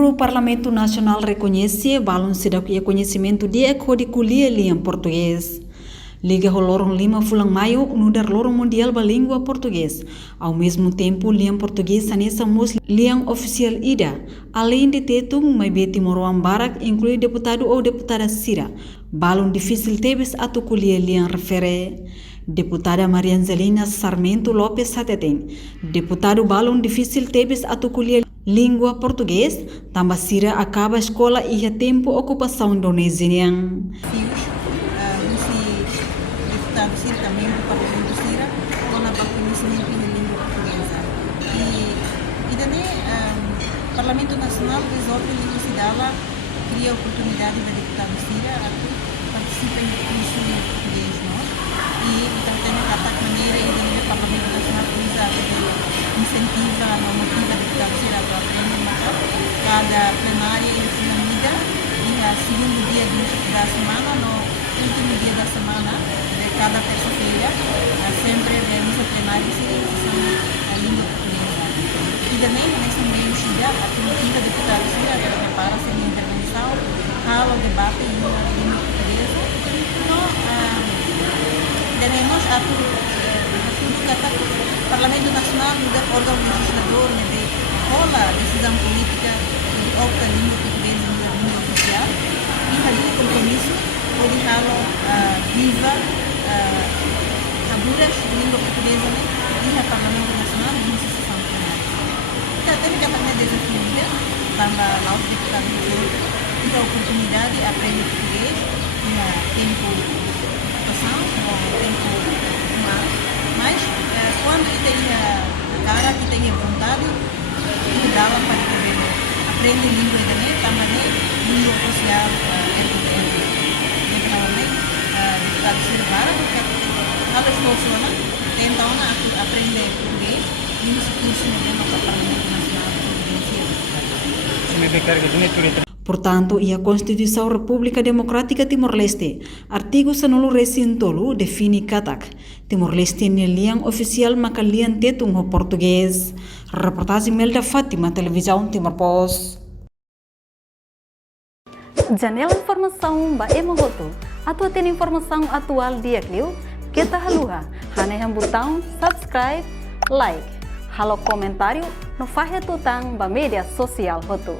Membro Parlamento Nacional reconhece balão cidadão e conhecimento de ecodiculia em português. Liga o Lorong 5 Fulang Maio unudar Lorong Mundial Balíngua Português. Ao mesmo tempo, liang português anessa mus liang oficial ida. Além de tetung, mai beti moroam barak inclui deputado ou deputada Sira. Balão difícil tebes atu kulia liang refere. Deputada Marianzelina Sarmento Lopes Sateteng. Deputado balão difícil tebes atu kulia língua português. Tambah Sira acaba a escola e a tempo ocupação indonesian. Deputado Sira também do Parlamento Sira com a conhecimento da língua portuguesa e daí Parlamento Nacional resolve a universidade cria a oportunidade da deputada Sira a participar no curso de português, não? E então tem a maneira e o Parlamento Nacional precisa incentiva a normativa da deputada Sira para aprender cada plenária e finalida e a segundo dia da semana no último dia da semana cada terça-feira, sempre vemos a plenária e a língua portuguesa. E também, nesse meio chega, a comitiva deputada Sira prepara a sua intervenção, fala o debate em língua portuguesa. Então, devemos a tudo que o Parlamento Nacional é órgão legislador, de rola a decisão política que opta a língua portuguesa na língua oficial, e ali o compromisso pode deixá-lo viva taburas de língua portuguesa e a Parlamento Nacional e instituição plenária. Então, temos que aprender desafio para os deputados e a oportunidade de aprender português e a tempo de ocupação, tempo humano. Mas, quando tem a cara, que tem a vontade, que dá para aprender língua também, língua oficial é português. Deputado Sira kalau funciona, então aprender português e esse curso no Parlamento Nacional Português. Portanto, a Constituição República Democrática Timor-Leste, artigo 198 define katak. Timor-Leste é liang oficial maka liang tetung o português. Reportagem Melda Fátima, Televisão Timor Post. Janela informação ba emogoto. Atua tem informação atual dia Clio. Kita haluha, haneham botão subscribe, like, halo comentário no faixa tutang ba media social hotu.